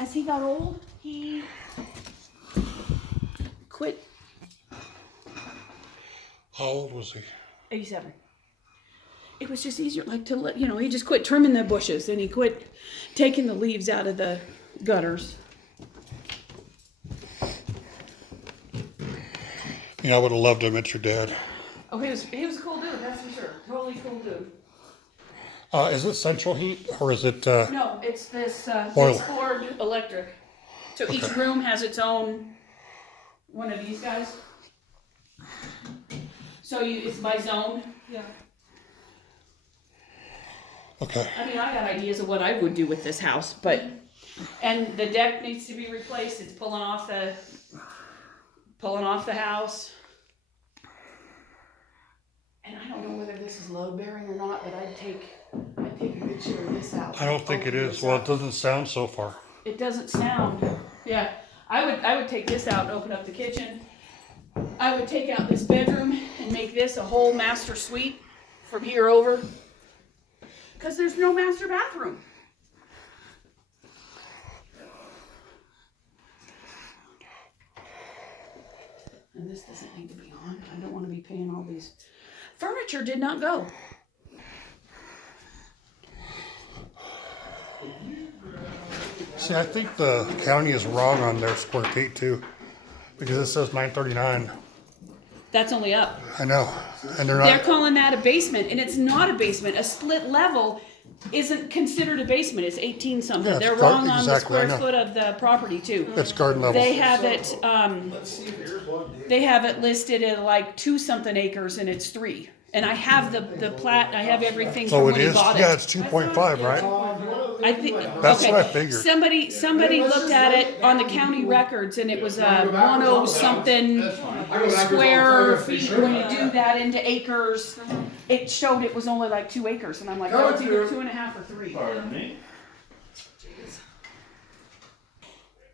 as he got old, he quit. How old was he? 87. It was just easier, like to let, he just quit trimming the bushes and he quit taking the leaves out of the gutters. I would have loved to have met your dad. Oh, he was a cool dude, that's for sure. Totally cool dude. Is it central heat or is it? No, it's this Ford electric. So each room has its own one of these guys. So it's by zone. Yeah. Okay. I mean, I got ideas of what I would do with this house, and the deck needs to be replaced. It's pulling off the house. And I don't know whether this is load bearing or not, but I'd take a good share of this out. I don't think it is. Well, it doesn't sound so far. It doesn't sound. Yeah, I would take this out and open up the kitchen. I would take out this bedroom and make this a whole master suite from here over. Because there's no master bathroom. And this doesn't need to be on. I don't want to be paying all these. Furniture did not go. See, I think the county is wrong on their square feet too, because it says 939. That's only up. I know, and they're not. They're calling that a basement, and it's not a basement. A split level isn't considered a basement. It's 18 something. Yeah, They're it's wrong on the exactly, I square know. foot of the property too. It's garden level. They have it. Let's see if here's one. They have it listed at like 2 something acres, and it's 3. And I have the plat. I have everything So from it when he is. bought it. Yeah, it's 2.5, right? I think That's okay. what I figured. Somebody looked at it on the county records, and it was 10 something square feet. When you do that into acres, it showed it was only like 2 acres, and I'm like, oh, it's either 2.5 or 3. Pardon me?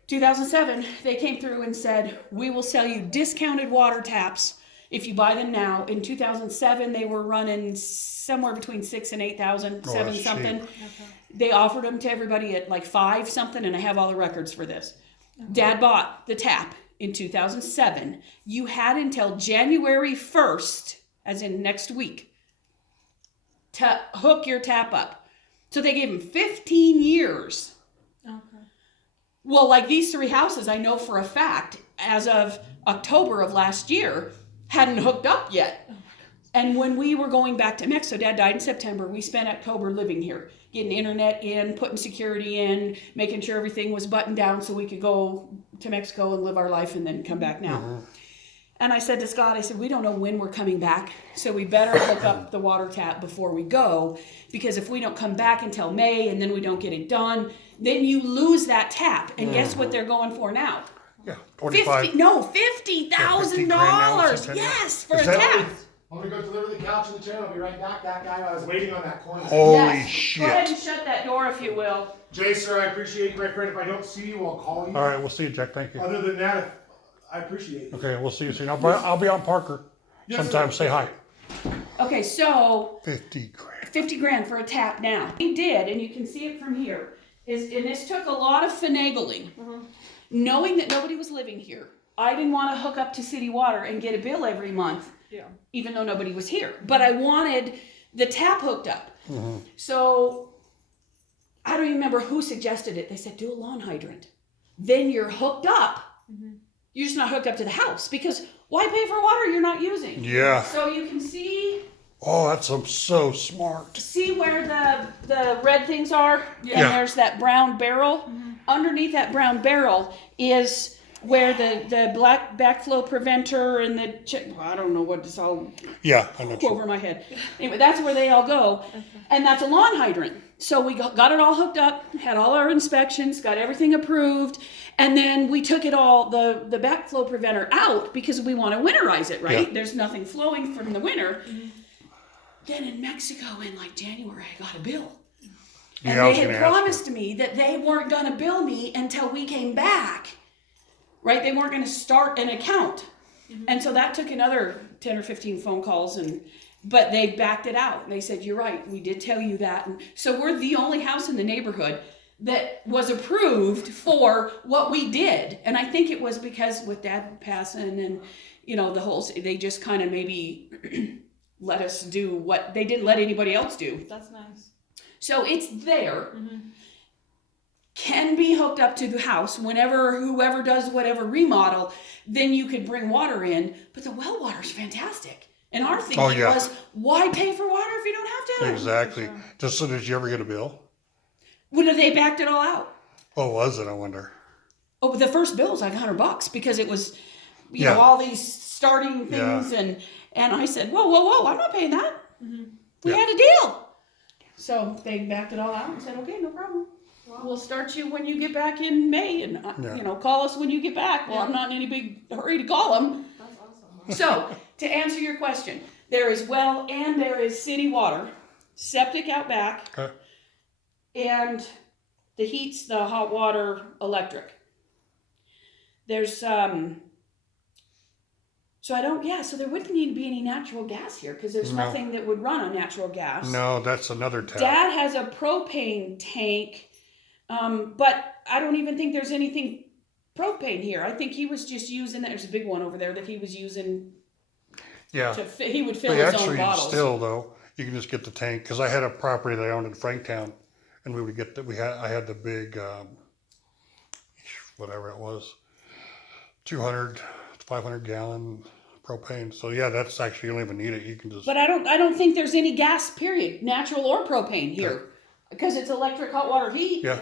2007, they came through and said, we will sell you discounted water taps if you buy them now. In 2007, they were running somewhere between 6,000 and 8,000, Oh, 7 that's something. cheap. They offered them to everybody at like 5 something, and I have all the records for this. Dad bought the tap in 2007. You had until January 1st, as in next week, to hook your tap up. So they gave him 15 years. Okay. Well, like these 3 houses, I know for a fact, as of October of last year, hadn't hooked up yet. And when we were going back to Mexico, Dad died in September, we spent October living here, getting internet in, putting security in, making sure everything was buttoned down so we could go to Mexico and live our life and then come back now. Mm-hmm. And I said to Scott, I said, we don't know when we're coming back, so we better hook up the water tap before we go, because if we don't come back until May and then we don't get it done, then you lose that tap. And guess what they're going for now? Yeah, 25. $50,000. Yes, for a tap. I'm gonna go deliver the couch and the chair. I'll be right back. That guy, I was waiting on that corner. Holy Yes. shit. Go ahead and shut that door if you will. Jay, sir, I appreciate you, my friend. If I don't see you, I'll call you. All right, we'll see you, Jack. Thank you. Other than that, I appreciate it. Okay, we'll see you soon. I'll be on Parker Yes, sometime. sir. Say hi. Okay, so 50 grand. 50 grand for a tap now. He did, and you can see it from here. And this took a lot of finagling. Knowing that nobody was living here. I didn't want to hook up to city water and get a bill every month, Yeah. even though nobody was here. But I wanted the tap hooked up. So I don't even remember who suggested it. They said, do a lawn hydrant. Then you're hooked up. You're just not hooked up to the house, because why pay for water you're not using? Yeah. So you can see Oh, that's so smart. where the red things are, and Yeah. there's that brown barrel. Underneath that brown barrel is where the black backflow preventer and the I don't know what it's all Yeah, I know. over my head. Anyway, that's where they all go, and that's a lawn hydrant. So we got it all hooked up, had all our inspections, got everything approved, and then we took it all the backflow preventer out because we want to winterize it, right? Yeah. There's nothing flowing from the winter. Then in Mexico in like January, I got a bill. And Yeah, I was they gonna had ask promised me that they weren't going to bill me until we came back. Right? They weren't going to start an account. And so that took another 10 or 15 phone calls, but they backed it out. And they said, you're right, we did tell you that. And so we're the only house in the neighborhood that was approved for what we did. And I think it was because with Dad passing and, the whole, they just kind of maybe let us do what they didn't let anybody else do. That's nice. So it's there. Can be hooked up to the house whenever whoever does whatever remodel, then you could bring water in. But the well water's fantastic. And our thinking was, why pay for water if you don't have to? Exactly. Sure. Just so, did you ever get a bill? When they backed it all out. What was it, I wonder? Oh, but the first bill was like $100 because it was, you know, all these starting things, and I said, whoa, I'm not paying that. We had a deal. So they backed it all out and said, okay, no problem. We'll start you when you get back in May, and call us when you get back. Well, I'm not in any big hurry to call them. That's awesome. So to answer your question, there is well and there is city water, septic out back, and the heat's the hot water electric. There's so there wouldn't need to be any natural gas here because there's nothing that would run on natural gas. No, that's another tap. Dad has a propane tank. But I don't even think there's anything propane here. I think he was just using, there's a big one over there that he was using. Yeah. He would fill his own bottles. Still though, you can just get the tank. Cause I had a property that I owned in Franktown and we would get I had the big, whatever it was, 200, 500 gallon propane. So yeah, that's actually, you don't even need it. You can just. But I don't think there's any gas, period, natural or propane here. Because it's electric hot water heat. Yeah.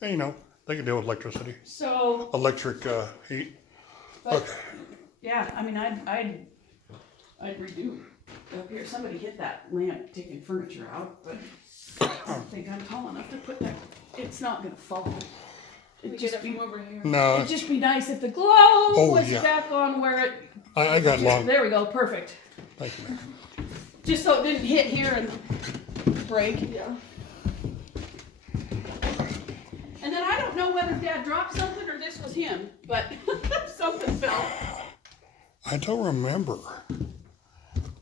And, they can deal with electricity. So. Electric heat. But, yeah, I mean, I'd redo up here. Somebody hit that lamp taking furniture out, but I don't think I'm tall enough to put that. It's not gonna fall. It'd just be over here. No. It'd just be nice if the glow was back on where it. I got long. There we go. Perfect. Thank you, man. Just so it didn't hit here and break. Yeah. And then I don't know whether Dad dropped something or this was him, but something fell. I don't remember.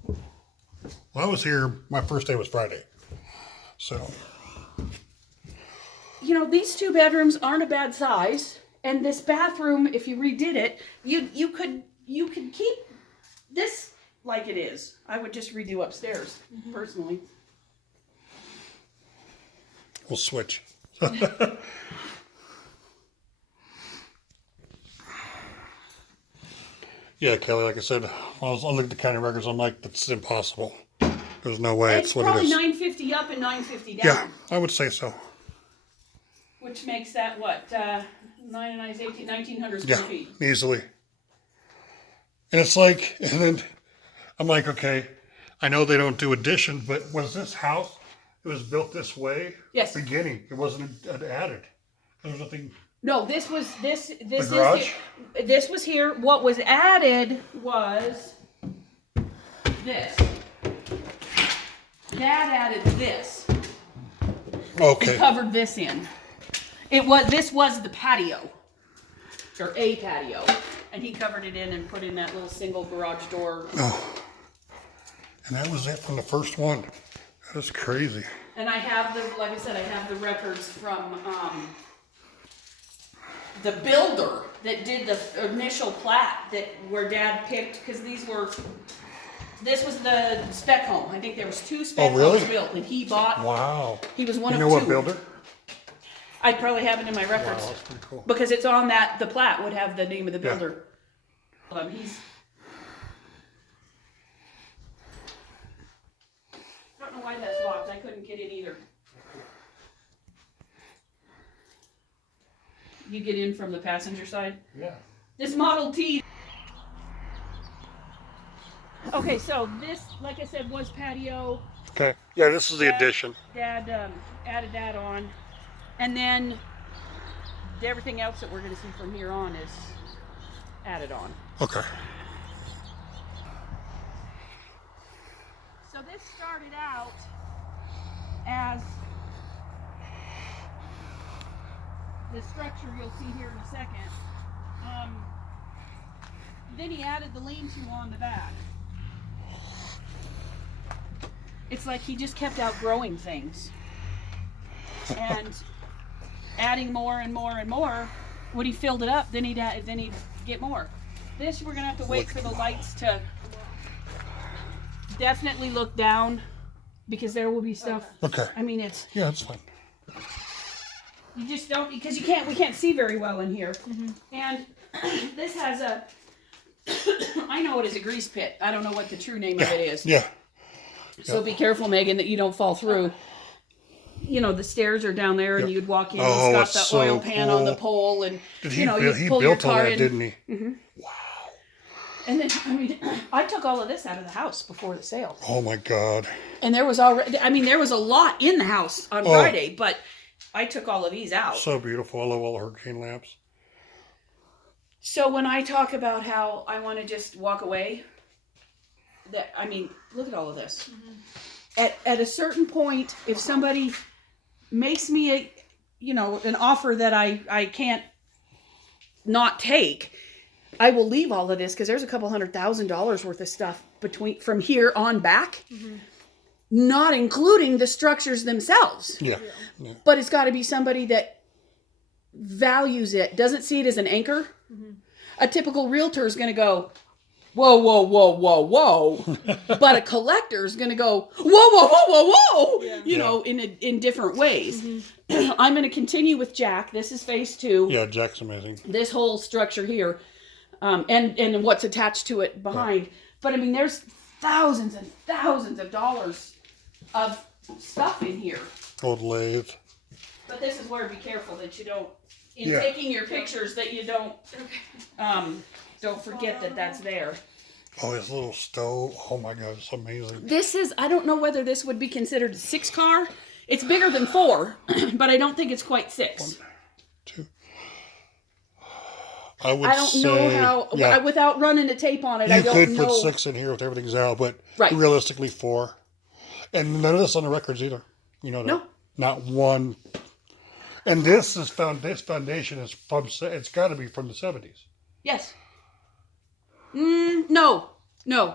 Well, I was here, my first day was Friday. So. These 2 bedrooms aren't a bad size. And this bathroom, if you redid it, you could keep this like it is. I would just redo upstairs, personally. We'll switch. Yeah, Kelly, like I said, I looked at the county records, I'm like, that's impossible. There's no way it's what it probably is. $950 up and $950 down. Yeah, I would say so. Which makes that what? 9 and 9 is 1,900 square feet. Easily. And it's like, and then I'm like, okay, I know they don't do additions, but was this house, it was built this way? Yes. Beginning, it wasn't added. There was nothing. No, this was this is garage? here. This was here. What was added was this. Dad added this. Okay. And covered this in. This was the patio. Or a patio. And he covered it in and put in that little single garage door. Oh. And that was it from the first one. That is crazy. And I have like I said, I have the records from the builder that did the initial plat where Dad picked, because this was the spec home. I think there was 2 spec homes built, and he bought. Wow. He was one of 2. You know what builder? I probably have it in my records. Wow, that's pretty cool. Because it's on the plat would have the name of the builder. He's. I don't know why that's locked. I couldn't get in either. You get in from the passenger side? Yeah. This Model T. Okay, so this, like I said, was patio. Okay. Yeah, this is the addition. Dad added that on. And then everything else that we're going to see from here on is added on. Okay. So this started out as the structure you'll see here in a second. Then he added the lean-to on the back. It's like he just kept outgrowing things. And adding more and more and more. When he filled it up, then he'd get more. This we're gonna have to wait for the lights to definitely look down because there will be stuff. Okay. I mean, it's Yeah, that's fine. you just don't because we can't see very well in here. And this has a I know it is a grease pit. I don't know what the true name of it is. Yeah. So be careful, Megan, that you don't fall through. You know, the stairs are down there, and you'd walk in. Oh, It's got it's the so oil pan on the cool. pole, and Did you know, you he pull your built all car that, in. didn't he? And then, I mean, I took all of this out of the house before the sale, Oh my God. and there was already. I mean, there was a lot in the house on Friday, but I took all of these out. So beautiful. I love all the hurricane lamps. So when I talk about how I want to just walk away, that I mean, look at all of this. At a certain point, if somebody makes me an offer that I can't not take, I will leave all of this because there's a couple $100,000 worth of stuff from here on back, not including the structures themselves. Yeah. But it's got to be somebody that values it, doesn't see it as an anchor. A typical realtor is going to go, whoa, whoa, whoa, whoa, whoa. But a collector is going to go, whoa, whoa, whoa, whoa, whoa. Yeah. You know, in different ways. I'm going to continue with Jack. This is phase 2. Yeah, Jack's amazing. This whole structure here, and what's attached to it behind. Yeah. But I mean, there's thousands and thousands of dollars of stuff in here. Old lathe. But this is where be careful that you don't, taking your pictures, that you don't forget that that's there. Oh, his little stove. Oh my God, it's amazing. This is, I don't know whether this would be considered a 6 car. It's bigger than 4, but I don't think it's quite 6. 1, 2. I don't know how, without running a tape on it, I don't know. You could put 6 in here if everything's out, but right. Realistically 4. And none of this on the records either. You know that? No. Not one. And this foundation is it's got to be from the 70s. Yes. No,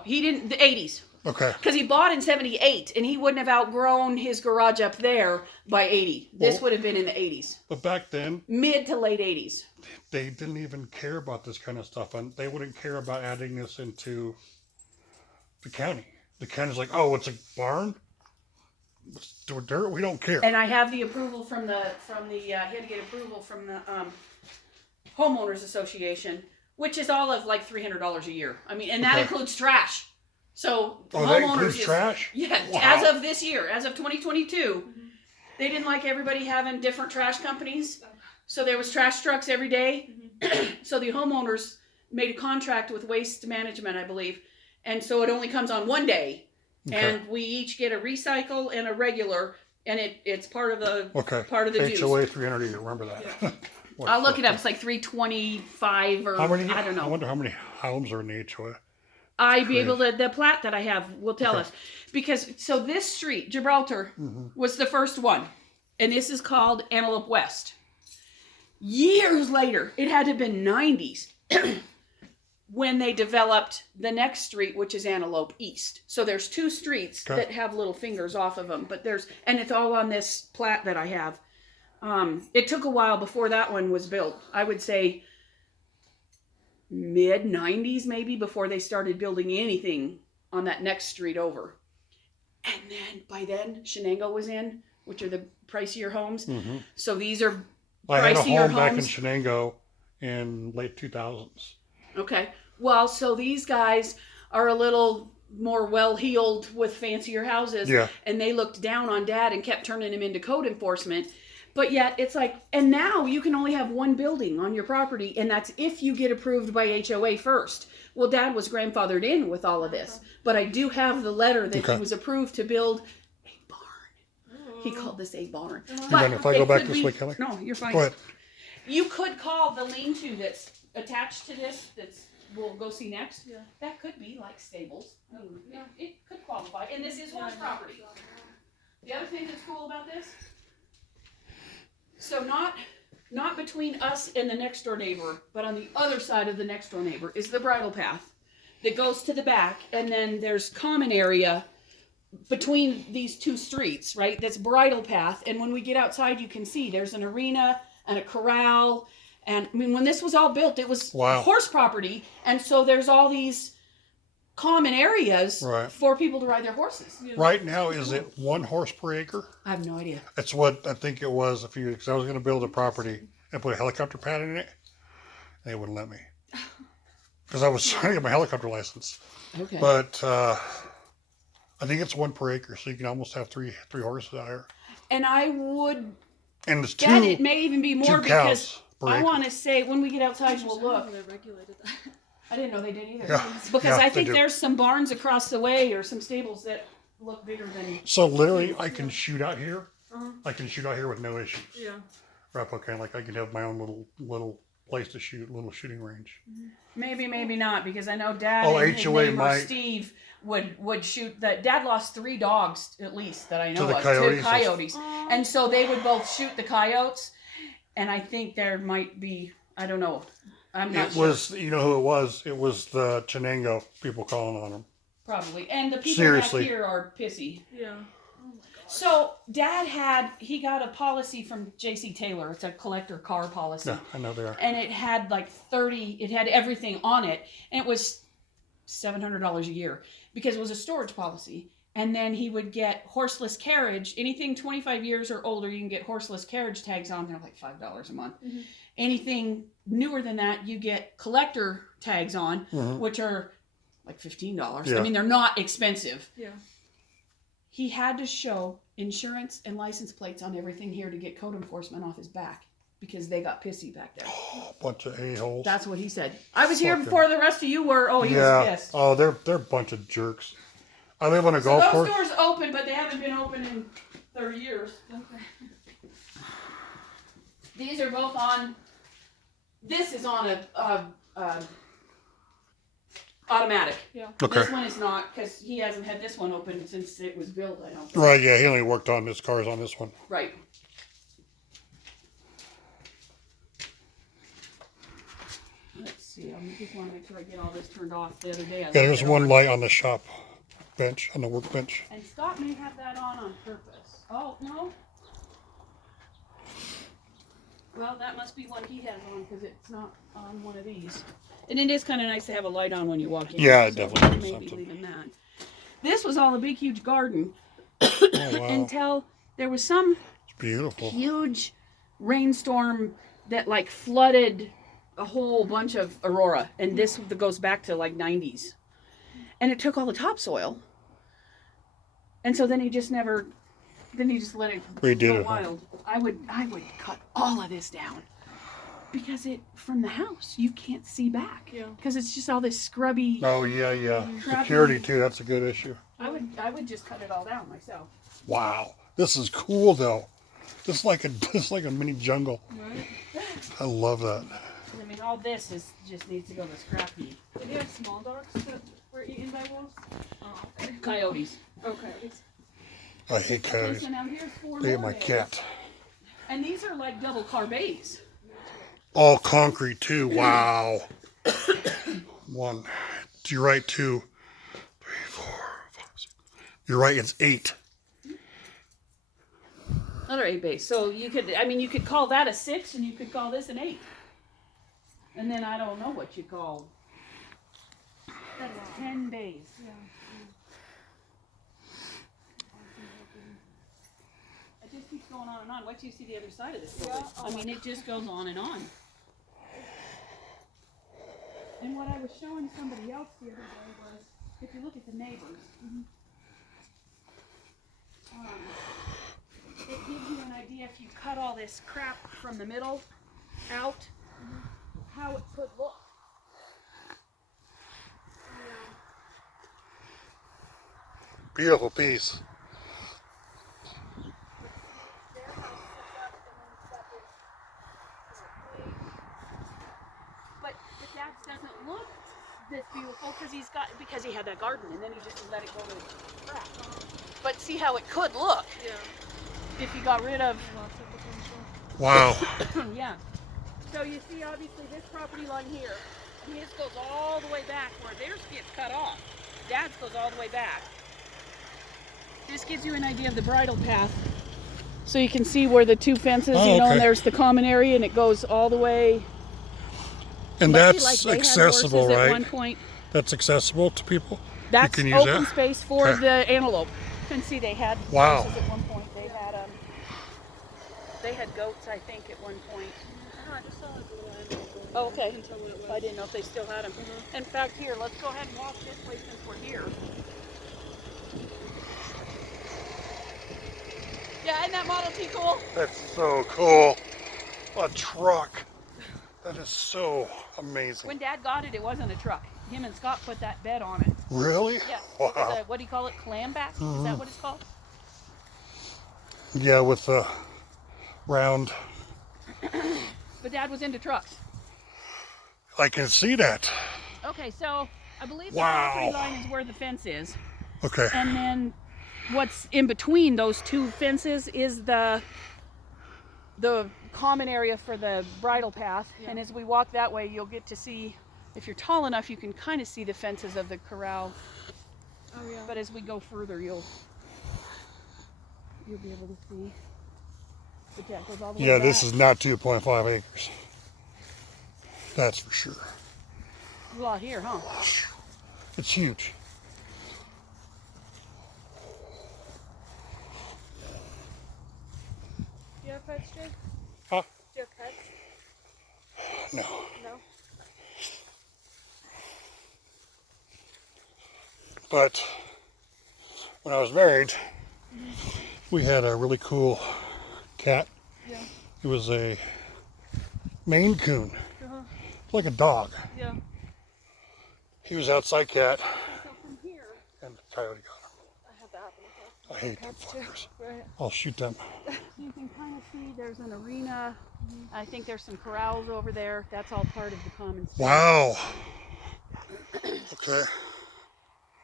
he didn't, the 80s. Okay. Because he bought in 78, and he wouldn't have outgrown his garage up there by 80. This would have been in the 80s. But back then, mid to late 80s. They didn't even care about this kind of stuff, and they wouldn't care about adding this into the county. The county's like, oh, it's a barn? It's dirt? We don't care. And I have the approval from the he had to get approval from the homeowners association, which is all of like $300 a year. I mean, and that includes trash. So that includes trash? Yeah, wow. As of this year, as of 2022, they didn't like everybody having different trash companies. So there was trash trucks every day. So the homeowners made a contract with Waste Management, I believe. And so it only comes on one day. Okay. And we each get a recycle and a regular, and it's part of the dues. HOA 300 a year, remember that. Yeah. I'll look it up. It's like 325 or I don't know. I wonder how many homes are in the HOA. I'd be able to, the plat that I have will tell us. Because, so this street, Gibraltar, was the first one. And this is called Antelope West. Years later, it had to have been 90s, when they developed the next street, which is Antelope East. So there's 2 streets that have little fingers off of them. But and it's all on this plat that I have. It took a while before that one was built. I would say mid-90s maybe before they started building anything on that next street over. And then by then Shenango was in, which are the pricier homes. So these are pricier I had a home homes. back in Shenango in late 2000s. Okay. Well, so these guys are a little more well-heeled with fancier houses. Yeah. And they looked down on Dad and kept turning him into code enforcement. But yet it's like, and now you can only have 1 building on your property, and that's if you get approved by HOA first. Well, Dad was grandfathered in with all of this, but I do have the letter that he was approved to build a barn. He called this a barn. But if I go back this way, Kelly? No, you're fine. Go ahead. You could call the lean-to that's attached to this, we'll go see next. Yeah. That could be like stables. It could qualify, and this is horse property. The other thing that's cool about this, so not between us and the next door neighbor, but on the other side of the next door neighbor is the bridle path that goes to the back, and then there's common area between these 2 streets, right? That's bridle path, and when we get outside, you can see there's an arena, and a corral. And I mean, when this was all built, it was Wow. horse property. And so there's all these common areas Right. for people to ride their horses. Right now, is it 1 horse per acre? I have no idea. That's what I think it was a few years. I was going to build a property and put a helicopter pad in it. They wouldn't let me because I was trying to get my helicopter license. Okay. But I think it's 1 per acre, so you can almost have three horses out here. And I would And it's bet 2 it may even be more 2 because cows per I acre. want to say when we get outside, we'll look. They regulated that. I didn't know they did either. Yeah. Because Yeah, I they think do. there's some barns across the way or some stables that look bigger than. So literally, I can shoot out here. Uh-huh. I can shoot out here with no issues. Yeah. Replica, like I can have my own little place to shoot, little shooting range. Maybe, maybe not, because I know Dad Oh, and his HOA neighbor might- Steve would shoot. That Dad lost 3 dogs at least that I know the of. coyotes? 2 coyotes, and so they would both shoot the coyotes. And I think there might be, I don't know, I'm not It sure. was, you know who it was? It was the Chenango people calling on them. Probably, and the people Seriously. back here are pissy. Yeah. Oh my gosh. So Dad he got a policy from J.C. Taylor. It's a collector car policy. Yeah, I know they are. And it had like it had everything on it. And it was $700 a year because it was a storage policy. And then he would get horseless carriage. Anything 25 years or older, you can get horseless carriage tags on. They're like $5 a month. Mhm. Anything newer than that, you get collector tags on, Mhm. which are like $15. Yeah. I mean, they're not expensive. Yeah. He had to show insurance and license plates on everything here to get code enforcement off his back because they got pissy back there. Bunch of a-holes. That's what he said. I was here Fucking- before the rest of you were. Oh, he was pissed. Oh, they're a bunch of jerks. I live on a So golf those course. doors open, but they haven't been open in 30 years. Okay. These are both on. This is on a automatic. Yeah. Okay. This one is not because he hasn't had this one open since it was built. I don't think. Right, yeah, he only worked on his cars on this one. Right. Let's see. I just want to make sure I get all this turned off. The other day, I Yeah, left there's it one on. light on the shop bench, on the workbench. And Scott may have that on purpose. Oh, no. Well, that must be one he has on because it's not on one of these. And it is kind of nice to have a light on when you walk in. Yeah, it so definitely is maybe something. leaving that. This was all a big, huge garden Oh, wow. until there was some It's beautiful. huge rainstorm that like flooded a whole bunch of Aurora. And this goes back to like 90s. And it took all the topsoil. And so then he just let it Redid go it, huh? wild. I would cut all of this down because from the house you can't see back. Yeah. Because it's just all this scrubby. Oh, yeah, yeah. Crappy. Security, too, that's a good issue. I would just cut it all down myself. Wow. This is cool, though. This is like a mini jungle. Right. I love that. I mean, all this just needs to go to scrap heap. Did you have small dogs that were eaten by wolves? Oh, okay. Coyotes. Okay. I hate coyotes. So now here's 4 They ate more my bays. cat. And these are like double car bays. All concrete, too. Wow. 1. You're right, 2, 3, 4, 5, 6. You're right, it's 8. Another 8 bays. So you could call that a 6 and you could call this an 8. And then I don't know what you call. That's 10 bays. Yeah. It just keeps going on and on. Wait till you see the other side of this Yeah, building. oh I my mean, it just goes on and on. And what I was showing somebody else the other day was, if you look at the neighbors, it gives you an idea if you cut all this crap from the middle out, how it could look. Beautiful piece. But that doesn't look this beautiful because he had that garden and then he just let it go to crap. But see how it could look Yeah. if you got rid of. Lots of potential. Wow. Yeah. So you see, obviously, this property line here, his goes all the way back where theirs gets cut off. Dad's goes all the way back. This gives you an idea of the bridle path So you can see where the two fences, Oh, you know, okay. and there's the common area, and it goes all the way. And Must be that's like they had accessible, horses right? At one point. That's accessible to people? That's you can use open that? space for Okay. the antelope. You can see they had Wow. horses at one point. They had goats, I think, at one point. I just saw like a little animal going Oh, there. okay. I couldn't tell what it was. I didn't know if they still had them. In fact, here, let's go ahead and walk this way since we're here. Yeah, isn't that Model T cool? That's so cool. A truck. That is so amazing. When Dad got it, it wasn't a truck. Him and Scott put that bed on it. Really? Yeah. Wow. It was a, what do you call it? Clamback? Is that what it's called? Yeah, with the round. But Dad was into trucks. I can see that. Okay, so I believe the Wow. property line is where the fence is. Okay. And then what's in between those two fences is the common area for the bridle path. Yeah. And as we walk that way, you'll get to see, if you're tall enough, you can kind of see the fences of the corral. Oh yeah. But as we go further, you'll be able to see. But yeah, it goes all the way Yeah, back. this is not 2.5 acres. That's for sure. a lot here, huh? It's huge. Do you have pets, Jay? Huh? Do you have pets? No. No. But when I was married, we had a really cool cat. Yeah. It was a Maine Coon, Uh-huh. like a dog. Yeah. He was outside cat, So from here, and the coyote got him. I have that one. I hate them Cats too. fuckers. Right. I'll shoot them. You can kind of see there's an arena. I think there's some corrals over there. That's all part of the common space. Wow. Okay.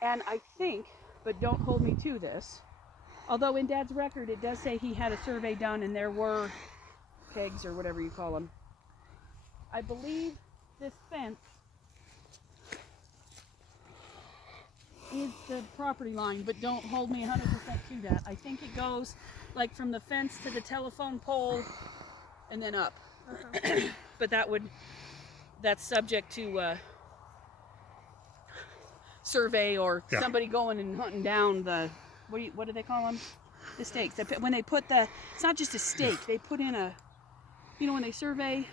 And I think, but don't hold me to this, although in Dad's record it does say he had a survey done and there were pegs or whatever you call them. I believe this fence is the property line, but don't hold me 100% to that. I think it goes like from the fence to the telephone pole and then up. But that's subject to survey or Yeah. somebody going and hunting down the, what do they call them? The stakes. When they put it's not just a stake, they put in when they survey,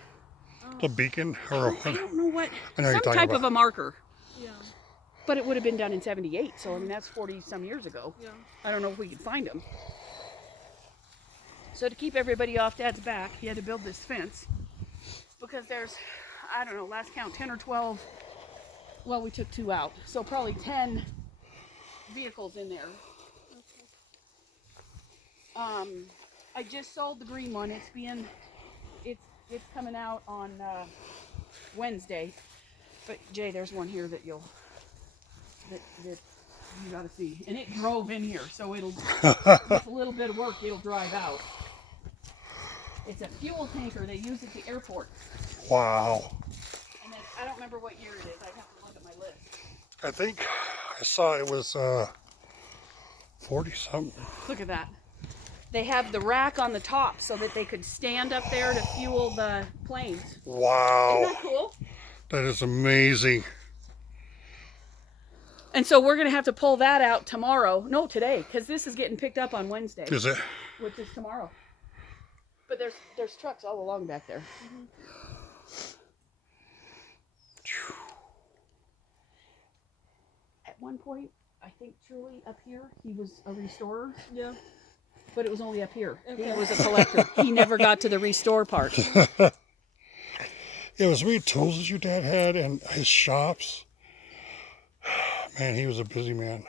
A beacon or I don't know what, I know what you're some talking type about. of a marker. Yeah. But it would have been done in '78, so I mean that's 40 some years ago. Yeah. I don't know if we could find them. So to keep everybody off Dad's back, he had to build this fence because there's, I don't know, last count 10 or 12. Well, we took 2 out, so probably 10 vehicles in there. I just sold the green one. It's coming out on Wednesday. But Jay, there's one here that you gotta see, and it drove in here, so it'll with a little bit of work, it'll drive out. It's a fuel tanker they use at the airport, Wow. and I don't remember what year it is. I have to look at my list. I think I saw it was 40 something. Look at that. They have the rack on the top so that they could stand up there to fuel the planes. Wow. Isn't that cool? That is amazing. And so we're gonna have to pull that out tomorrow. No, today, because this is getting picked up on Wednesday, Is it? which is tomorrow. But there's trucks all along back there. At one point, I think truly up here, he was a restorer, Yeah. but it was only up here. He Okay. was a collector. He never got to the restore part. It was many tools that your dad had and his shops. Man, he was a busy man.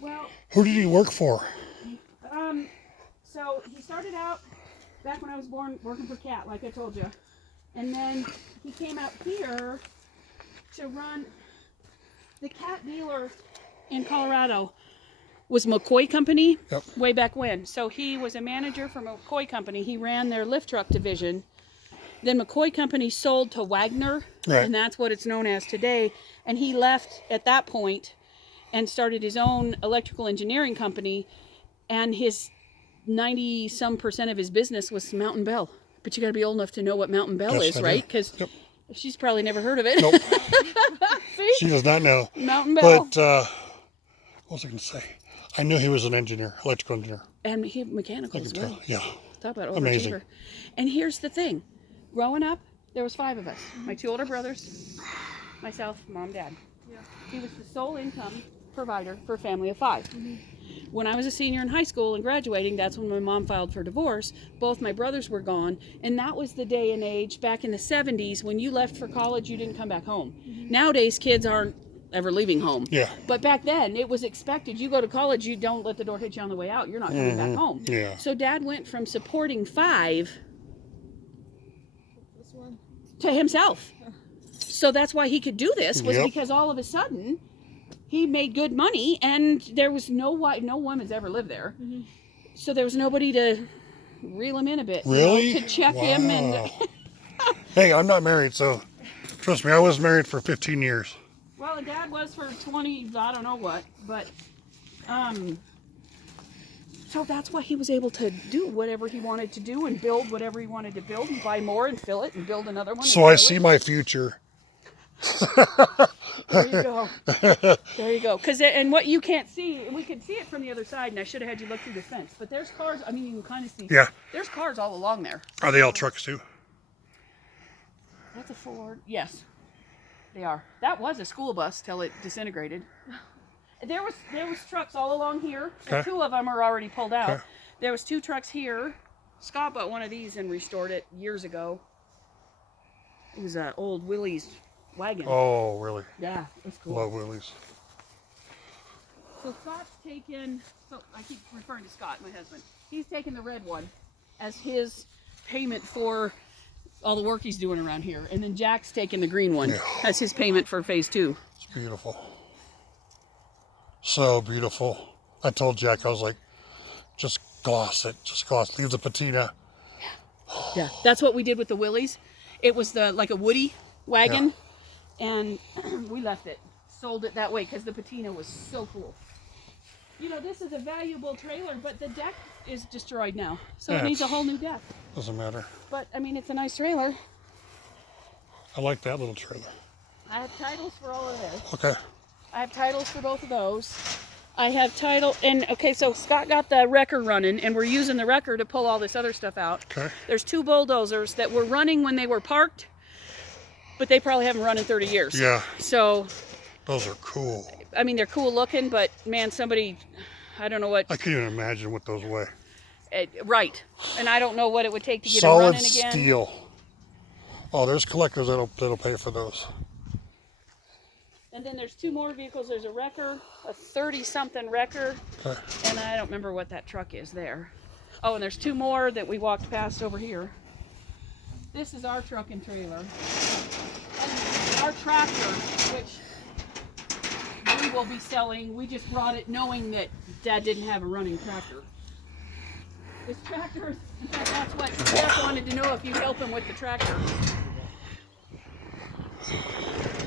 Well, Who did he work for? so he started out back when I was born working for Cat, like I told you. And then he came out here to run the Cat dealer in Colorado was McCoy Company. Yep. Way back when. So he was a manager for McCoy Company. He ran their lift truck division. Then McCoy Company sold to Wagner, Right. and that's what it's known as today. And he left at that point and started his own electrical engineering company. and his 90% of his business was Mountain Bell. But you got to be old enough to know what Mountain Bell Yes, is, I do. right? Because Yep. she's probably never heard of it. Nope. See? She does not know. Mountain Bell. But what was I going to say? I knew he was an engineer, electrical engineer. And he mechanical I as can well. tell. Yeah. Talk about Amazing. overachiever. And here's the thing. Growing up, there was 5 of us. My 2 older brothers, myself, mom, dad. Yeah. He was the sole income provider for a family of 5. When I was a senior in high school and graduating, that's when my mom filed for divorce. Both my brothers were gone, and that was the day and age back in the 70s when you left for college, you didn't come back home. Nowadays, kids aren't ever leaving home. Yeah. But back then, it was expected. You go to college, you don't let the door hit you on the way out. You're not coming back home. Yeah. So Dad went from supporting 5 This one. to himself. So that's why he could do this, was Yep. because all of a sudden he made good money, and there was no woman's ever lived there. So there was nobody to reel him in a bit. Really? To check him. And Wow. Hey, I'm not married, so trust me, I was married for 15 years. well, and Dad was for 20, I don't know what, but so that's why he was able to do whatever he wanted to do and build whatever he wanted to build and buy more and fill it and build another one. So I see my future. There you go. There you go. And what you can't see, we could see it from the other side, and I should have had you look through the fence. But there's cars. I mean, you can kind of see. Yeah. There's cars all along there. Are they all trucks too? That's a Ford. Yes, they are. That was a school bus till it disintegrated. There was trucks all along here. Okay. 2 of them are already pulled out. Okay. There was 2 trucks here. Scott bought one of these and restored it years ago. It was an old Willie's wagon. Oh, really? Yeah, it's cool. Love Willie's. So Scott's taken, so I keep referring to Scott, my husband. He's taken the red one as his payment for all the work he's doing around here. And then Jack's taken the green one as his payment for phase 2. It's beautiful. So beautiful. I told Jack, I was like, just gloss it. Just gloss. Leave the patina. Yeah, that's what we did with the Willies. It was like a Woody wagon, and we left it, sold it that way because the patina was so cool. You know, this is a valuable trailer, but the deck is destroyed now, so it needs a whole new deck. Doesn't matter. But I mean, it's a nice trailer. I like that little trailer. I have titles for all of this. Okay. I have titles for both of those. I have title, and okay, so Scott got the wrecker running, and we're using the wrecker to pull all this other stuff out. Okay. There's 2 bulldozers that were running when they were parked, but they probably haven't run in 30 years. Yeah. So, Those are cool. I mean, they're cool looking, but man, I don't know what, I can't even imagine what those weigh. right. And I don't know what it would take to get Solid them running again. steel. Oh, there's collectors that'll pay for those. And then there's 2 more vehicles. There's a wrecker, a 30-something wrecker, Okay. and I don't remember what that truck is there. Oh, and there's 2 more that we walked past over here. This is our truck and trailer. And our tractor, which we will be selling. We just brought it knowing that Dad didn't have a running tractor. This tractor, in fact, that's what Jeff wanted to know, if you help him with the tractor.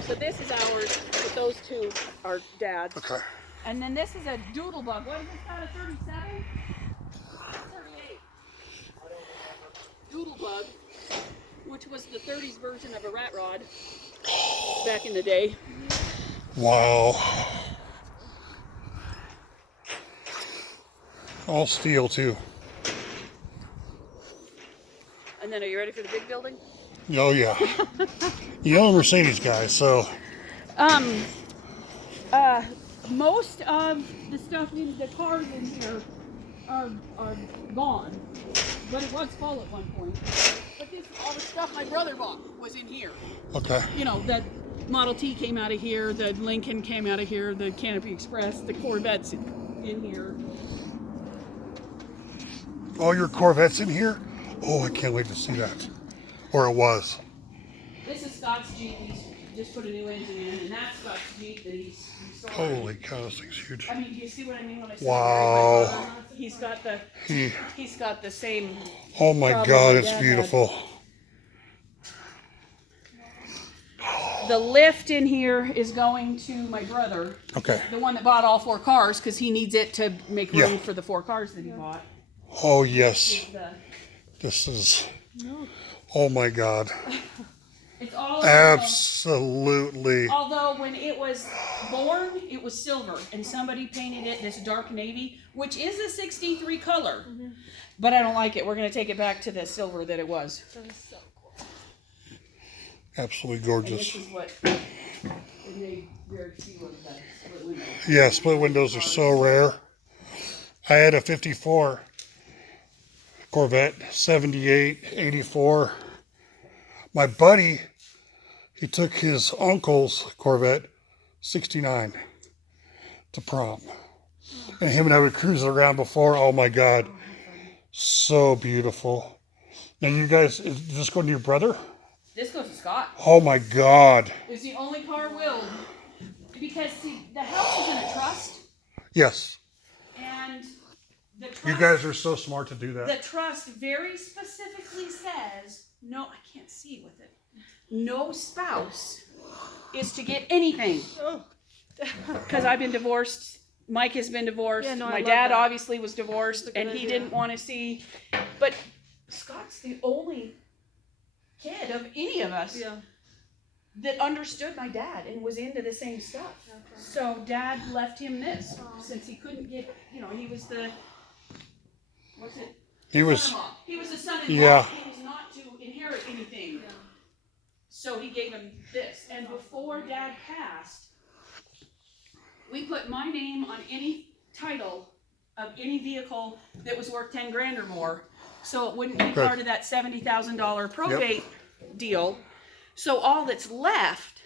So this is ours, but those 2 are Dad's. Okay. And then this is a doodle bug. What is this, about a 37? 38. Doodle bug, which was the 30s version of a rat rod back in the day. Wow. All steel too. And then, are you ready for the big building? Oh yeah. You know, I'm a Mercedes guy, so. Most of the stuff in the cars in here are gone, but it was full at one point. But all the stuff my brother bought was in here. Okay. You know, that Model T came out of here, the Lincoln came out of here, the Canopy Express, the Corvette's in here. All your Corvettes in here? Oh, I can't wait to see that. Or it was. This is Scott's Jeep. He's just put a new engine in, and that's Scott's Jeep that he's sold. Holy cow, this thing's huge. I mean, do you see what I mean when I say Wow. very much? He's got the same. Oh my problem God, my it's dad beautiful. had. The lift in here is going to my brother, Okay. the one that bought all 4 cars, because he needs it to make room Yeah. for the 4 cars that he bought. Oh, yes. The- This is. Oh, my God. It's all Absolutely. Although when it was born, it was silver, and somebody painted it this dark navy, which is a 63 color. But I don't like it. We're going to take it back to the silver that it was. That is so cool. Absolutely And gorgeous. this is what it made very few of that split window. Yeah, split windows are so rare. I had a 54 Corvette, 78, 84. My buddy, he took his uncle's Corvette, 69, to prom. And him and I would cruise around before. Oh my God. So beautiful. Now you guys, is this going to your brother? This goes to Scott. Oh my God. It's the only car willed. Because, see, the house is in a trust, Yes. and the trust... You guys are so smart to do The that. trust very specifically says, no, I can't see with it. No spouse is to get anything. Because I've been divorced. Mike has been divorced. Yeah, no, I My love dad that. obviously was divorced, That's a and good he idea. didn't want to see. But Scott's the only kid of any of us Yeah. that understood my dad and was into the same stuff. Okay. So Dad left him this since he couldn't get, he was the, what's it? He was, Son-in-law. He was the son-in-law. Yeah. He was not to inherit anything. So he gave him this. And before Dad passed, we put my name on any title of any vehicle that was worth 10 grand or more. So it wouldn't be Good. part of that $70,000 probate deal. So all that's left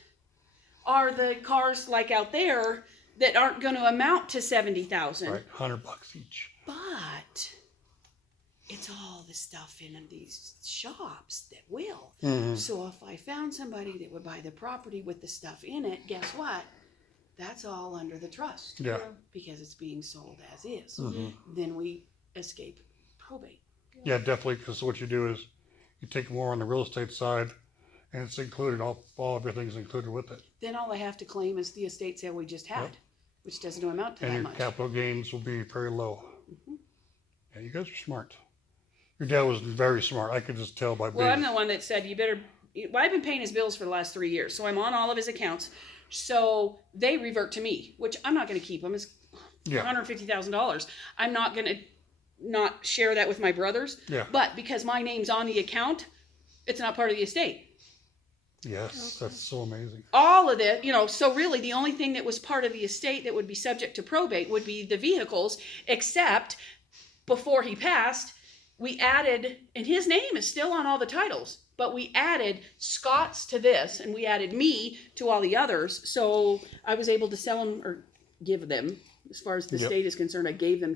are the cars like out there that aren't going to amount to 70,000. right, $100 each. But it's all the stuff in these shops that will. Mhm. So if I found somebody that would buy the property with the stuff in it, guess what? That's all under the trust Yeah. because it's being sold as is. Mhm. Then we escape probate. Yeah, definitely, because what you do is you take more on the real estate side, and it's included, all everything's included with it. Then all I have to claim is the estate sale we just had, Yep. which doesn't amount to And that your much. capital gains will be very low. Mhm. Yeah, you guys are smart. Your dad was very smart. I could just tell by Well, I'm being. the one that said you better. Well, I've been paying his bills for the last 3 years, so I'm on all of his accounts. So they revert to me, which I'm not going to keep them. It's Yeah. $150,000. I'm not going to not share that with my brothers. Yeah. But because my name's on the account, it's not part of the estate. Yes, that's so amazing. All of it, so really the only thing that was part of the estate that would be subject to probate would be the vehicles, except before he passed, we added, and his name is still on all the titles, but we added Scott's to this, and we added me to all the others. So I was able to sell them or give them, as far as the Yep. state is concerned, I gave them